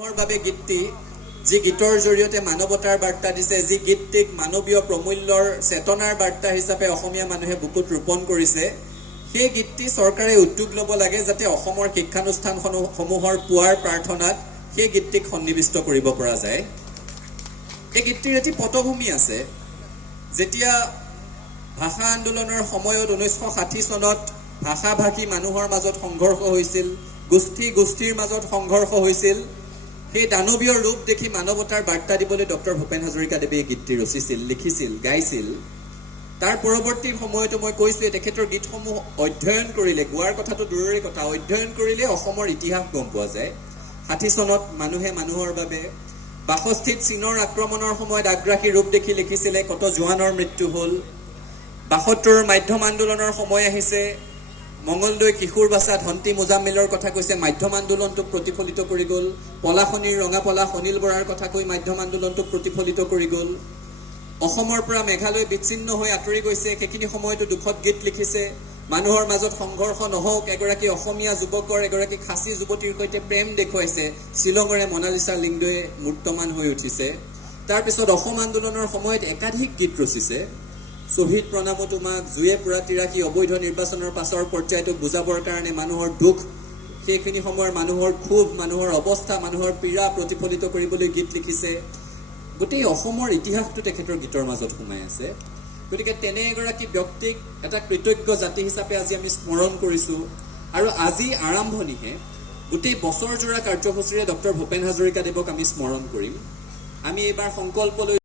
বাবে গীতটি যি গীতৰ জৰিয়তে মানৱতাৰ বাৰ্তা দিছে, যি গীতটিক মানৱীয় প্ৰমূল্যৰ চেতনাৰ বাৰ্তা হিচাপে অসমীয়া মানুহে বুকুত ৰোপণ কৰিছে, সেই গীতটি চৰকাৰে উদ্যোগ ল'ব লাগে যাতে অসমৰ শিক্ষানুষ্ঠানসমূহৰ পুৱাৰ প্ৰাৰ্থনাত সেই গীতটিক সন্নিৱিষ্ট কৰিব পৰা যায়। এই গীতটিৰ এটি পটভূমি আছে। যেতিয়া ভাষা আন্দোলনৰ সময়ত 1960 চনত ভাষা ভাষী মানুহৰ মাজত সংঘৰ্ষ হৈছিল, গোষ্ঠীৰ মাজত সংঘৰ্ষ হৈছিল, সেই দানৱীয় ৰূপ দেখি মানৱতাৰ বাৰ্তা দিবলৈ ডক্টৰ ভূপেন হাজৰিকাদেৱে এই গীতটি ৰচিছিল, লিখিছিল, গাইছিল। তাৰ পৰৱৰ্তী সময়তো মই কৈছোঁ তেখেতৰ গীতসমূহ অধ্যয়ন কৰিলে, গোৱাৰ কথাটো দূৰৰে কথা, অধ্যয়ন কৰিলে অসমৰ ইতিহাস গম পোৱা যায়। 60 চনত মানুহে মানুহৰ বাবে, 62ত চীনৰ আক্ৰমণৰ সময়ত আগ্ৰাসী ৰূপ দেখি লিখিছিলে কত জোৱানৰ মৃত্যু হ'ল। 72ৰ মাধ্যম আন্দোলনৰ সময় আহিছে, মঙলদৈ কিশোৰ বাচা ধন্তী মোজাম্মিলৰ কথা কৈছে, মাধ্যম আন্দোলনটোক প্ৰতিফলিত কৰি গ'ল। পলাশনিৰ ৰঙাপলা অনিল বৰাৰ কথা কৈ মাধ্যম আন্দোলনটোক প্ৰতিফলিত কৰি গ'ল। অসমৰ পৰা মেঘালয় বিচ্ছিন্ন হৈ আঁতৰি গৈছে, সেইখিনি সময়তো দুখত গীত লিখিছে। মানুহৰ মাজত সংঘৰ্ষ নহওক, এগৰাকী অসমীয়া যুৱকৰ এগৰাকী খাচী যুৱতীৰ সৈতে প্ৰেম দেখুৱাইছে, শ্বিলঙৰে মনালিছা লিংডোৱে মূৰ্তমান হৈ উঠিছে। তাৰপিছত অসম আন্দোলনৰ সময়ত একাধিক গীত ৰচিছে। শ্বহীদ প্ৰণামো তোমাক, জুয়ে পুৰা তিৰাশী, অবৈধ নিৰ্বাচনৰ পাছৰ পৰ্যায়টোক বুজাবৰ কাৰণে মানুহৰ দুখ, সেইখিনি সময়ৰ মানুহৰ ক্ষোভ, মানুহৰ অৱস্থা, মানুহৰ পীড়া প্ৰতিফলিত কৰিবলৈ গীত লিখিছে। গোটেই অসমৰ ইতিহাসটো তেখেতৰ গীতৰ মাজত সোমাই আছে। গতিকে তেনে এগৰাকী ব্যক্তিক এটা কৃতজ্ঞ জাতি হিচাপে আজি আমি স্মৰণ কৰিছোঁ। আৰু আজি আৰম্ভণিহে গোটেই বছৰজোৰা কাৰ্যসূচীৰে ডক্টৰ ভূপেন হাজৰিকাদেৱক আমি স্মৰণ কৰিম। আমি এইবাৰ সংকল্প লৈ